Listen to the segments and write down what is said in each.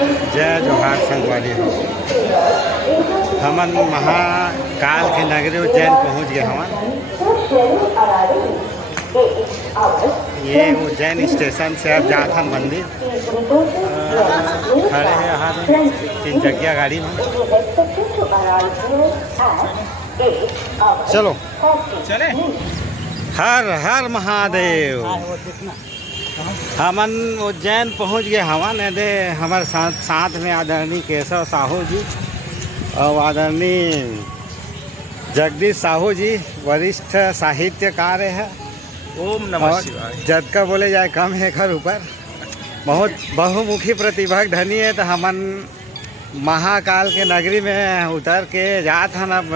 जय जोहार संगवारी हो। हमन महाकाल के नगरी उज्जैन पहुंच गए हमन। ये उज्जैन स्टेशन से अब जात हम मंदिर खड़े हैं यहाँ 3 चकिया गाड़ी में। चलो चले। हर हर महादेव। हमन उज्जैन पहुंच गए हमन। दे हमारे साथ में आदरणीय केशव साहू जी और आदरणीय जगदीश साहू जी वरिष्ठ साहित्यकार है। ओम नमः शिवाय। जद का बोले जाए कम है घर ऊपर बहुत बहुमुखी प्रतिभा धनी है। तो हमन महाकाल के नगरी में उतर के जात हन अब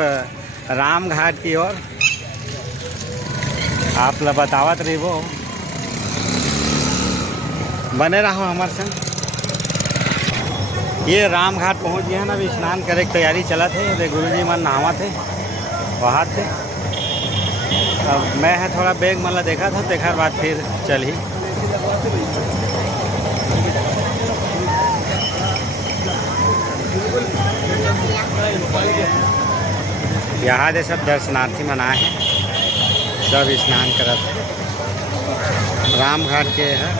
राम घाट की ओर। आप लोग बतावत रही वो बने रहो हमारे संग। ये राम घाट पहुँच गए हैं ना। अभी स्नान करे की तैयारी चला थे। गुरु जी मन नहावा थे वहाँ थे। अब मैं है थोड़ा बैग मतलब देखा था। देखा बाद फिर चल ही यहाँ दे सब दर्शनार्थी मनाए हैं। सब स्नान करत है। राम घाट के है।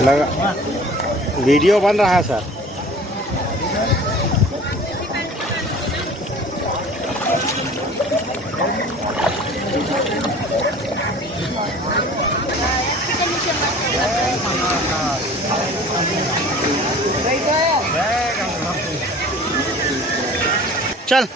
लगा वीडियो बन रहा है सर। चल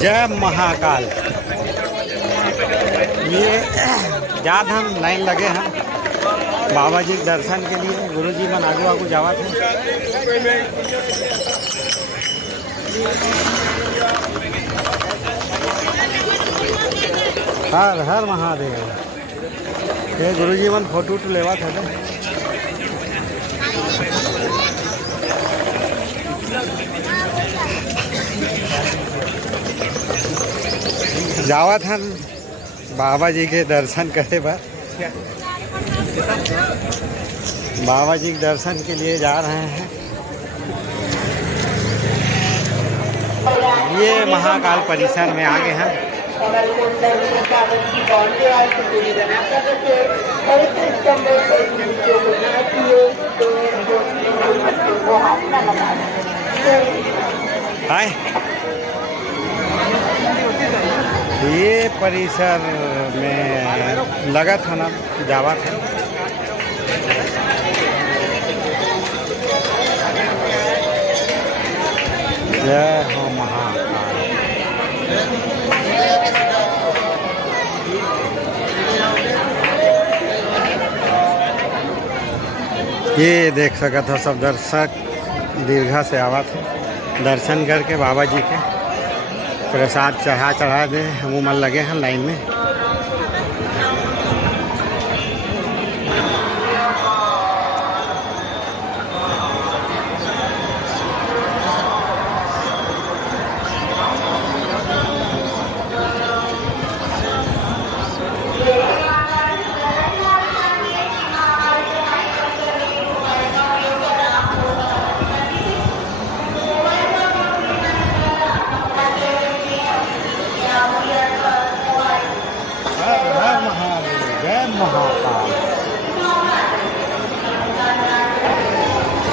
जय महाकाल। ये ज़्यादा हम लाइन लगे हैं बाबा जी के दर्शन के लिए। गुरु जी मन आगू आगू जावा थे। हर हर महादेव। ये गुरु जी मन फोटो उटो लेवा थे। जावत हन बाबा जी के दर्शन करे बर। बाबा जी के दर्शन के लिए जा रहे हैं। ये महाकाल परिसर में आ गए हैं। हाय ये परिसर में लगा था ना जावा था। जय हो महाकाल। ये देख सका था सब दर्शक दीर्घा से आवा थे। दर्शन करके बाबा जी के प्रसाद चढ़ा दे। हम मन लगे हैं लाइन में।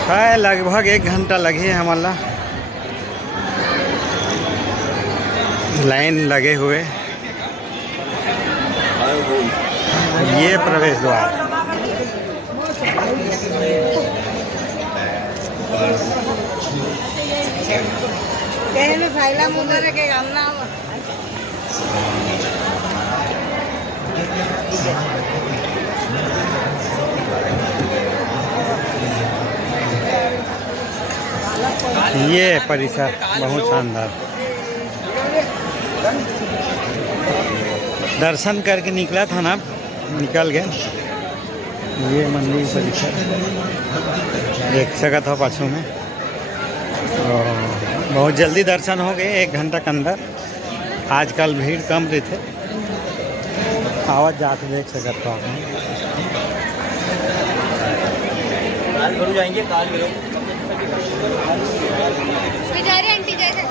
है लगभग 1 घंटा लगे हमारा लाइन लगे हुए। ये प्रवेश द्वार। ये परिसर बहुत शानदार। दर्शन करके निकला था ना, निकल गए। ये मंदिर परिसर देख सकत हो पाछू में। और बहुत जल्दी दर्शन हो गए, 1 घंटा के अंदर। आजकल भीड़ कम रहते, आवत जाते देख सकत हो आप। काल भरू जाएंगे, काल भरू। आंटी जैसे